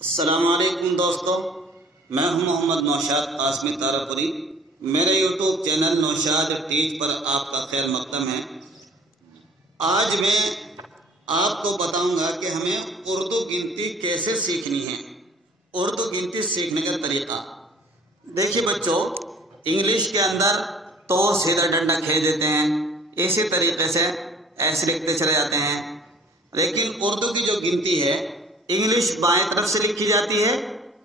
अस्सलामुअलैकुम दोस्तों, मैं हूं मोहम्मद नौशाद कासमी तारापुरी। मेरे यूट्यूब चैनल नौशाद टीच पर आपका खैर मकदम है। आज मैं आपको बताऊंगा कि हमें उर्दू गिनती कैसे सीखनी है। उर्दू गिनती सीखने का तरीका देखिए बच्चों, इंग्लिश के अंदर तो सीधा डंडा खींच देते हैं, इसी तरीके से ऐसे लिखते चले जाते हैं। लेकिन उर्दू की जो गिनती है, इंग्लिश बाएं तरफ से लिखी जाती है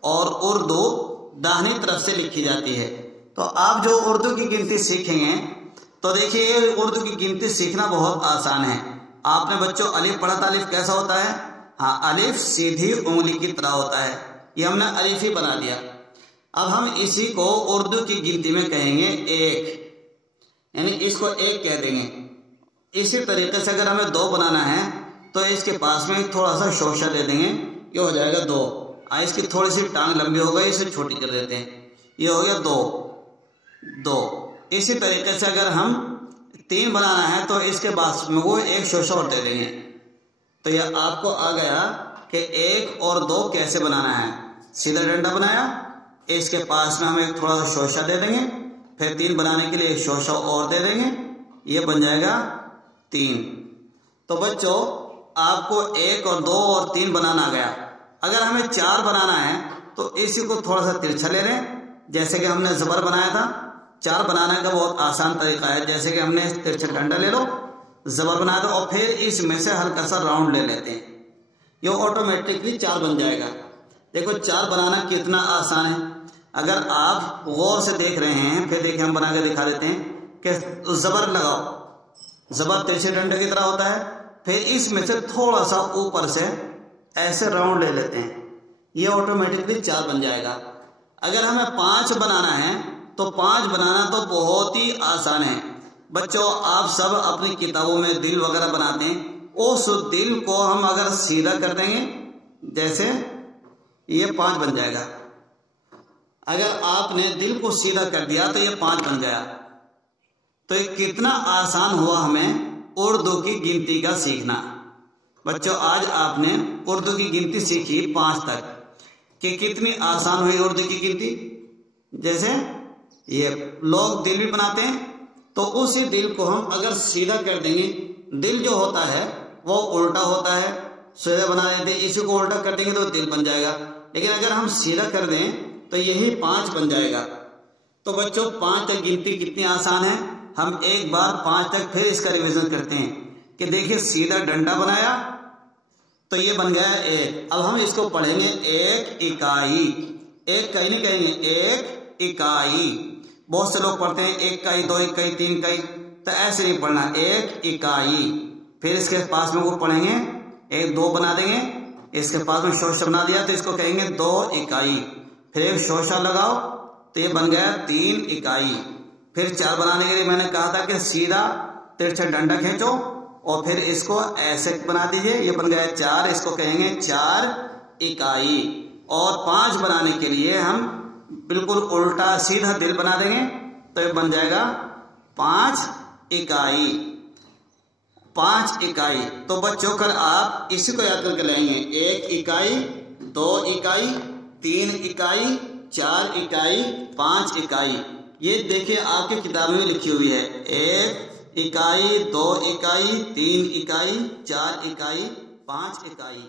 और उर्दू दाहिनी तरफ से लिखी जाती है। तो आप जो उर्दू की गिनती सीखेंगे तो देखिए, उर्दू की गिनती सीखना बहुत आसान है। आपने बच्चों अलिफ पढ़ा था, अलिफ कैसा होता है? हाँ, अलिफ सीधी उंगली की तरह होता है, ये हमने अलिफ ही बना दिया। अब हम इसी को उर्दू की गिनती में कहेंगे एक, यानी इसको एक कह देंगे। इसी तरीके से अगर हमें दो बनाना है तो इसके पास में थोड़ा सा शोशा दे देंगे, ये हो जाएगा दो। इसकी थोड़ी सी टांग लंबी हो गई, इसे छोटी कर देते हैं, ये हो गया दो दो। इसी तरीके से अगर हम तीन बनाना है तो इसके पास में वो एक शोशा और दे देंगे। तो ये आपको आ गया कि एक और दो कैसे बनाना है। सीधा डंडा बनाया, इसके पास में हम एक थोड़ा सा शोशा दे देंगे, फिर तीन बनाने के लिए एक शोशा और दे देंगे, ये बन जाएगा तीन। तो बच्चों, आपको एक और दो और तीन बनाना आ गया। अगर हमें चार बनाना है तो इसी को थोड़ा सा तिरछा ले लें, जैसे कि हमने जबर बनाया था। चार बनाने का बहुत आसान तरीका है, जैसे कि हमने तिरछा डंडा ले लो, जबर बना दो और फिर इसमें से हल्का सा राउंड ले लेते हैं, ये ऑटोमेटिकली चार बन जाएगा। देखो चार बनाना कितना आसान है। अगर आप गौर से देख रहे हैं, फिर देखिए हम बना के दिखा देते हैं कि जबर लगाओ, जबर तिरछे डंडे की तरह होता है, फिर इसमें से थोड़ा सा ऊपर से ऐसे राउंड ले लेते हैं, ये ऑटोमेटिकली चार बन जाएगा। अगर हमें पांच बनाना है तो पांच बनाना तो बहुत ही आसान है। बच्चों, आप सब अपनी किताबों में दिल वगैरह बनाते हैं, उस दिल को हम अगर सीधा कर देंगे, जैसे ये पांच बन जाएगा। अगर आपने दिल को सीधा कर दिया तो ये पांच बन गया। तो ये कितना आसान हुआ हमें उर्दू की गिनती का सीखना। बच्चों, आज आपने उर्दू की गिनती सीखी 5 तक, कि कितनी आसान हुई उर्दू की गिनती। जैसे ये लोग दिल भी बनाते हैं, तो उसी दिल को हम अगर सीधा कर देंगे, दिल जो होता है वो उल्टा होता है, सीधा बना देते, इसी को उल्टा कर देंगे तो दिल बन जाएगा। लेकिन अगर हम सीधा कर दें तो यही 5 बन जाएगा। तो बच्चों, 5 तक गिनती कितनी आसान है। हम एक बार 5 तक फिर इसका रिवीजन करते हैं कि देखिए, सीधा डंडा बनाया तो ये बन गया एक। अब हम इसको पढ़ेंगे एक इकाई। एक इकाई नहीं कहेंगे, एक इकाई। बहुत से लोग पढ़ते हैं एक इकाई, दो इकाई, तीन इकाई, तो ऐसे नहीं पढ़ना, एक इकाई। फिर इसके पास में वो पढ़ेंगे, एक दो बना देंगे, इसके पास में शोशा बना दिया तो इसको कहेंगे दो इकाई। फिर एक शोशा लगाओ तो ये बन गया 3 इकाई। फिर चार बनाने के लिए मैंने कहा था कि सीधा तिरछा डंडा खींचो और फिर इसको ऐसे बना दीजिए, ये बन गया 4, इसको कहेंगे 4 इकाई। और 5 बनाने के लिए हम बिल्कुल उल्टा सीधा दिल बना देंगे तो ये बन जाएगा 5 इकाई। 5 इकाई। तो बच्चों, कल आप इसी को याद करके लाएंगे, 1 इकाई, 2 इकाई, 3 इकाई, 4 इकाई, 5 इकाई। ये देखिए आपकी किताब में लिखी हुई है, 1 इकाई, 2 इकाई, 3 इकाई, 4 इकाई, 5 इकाई।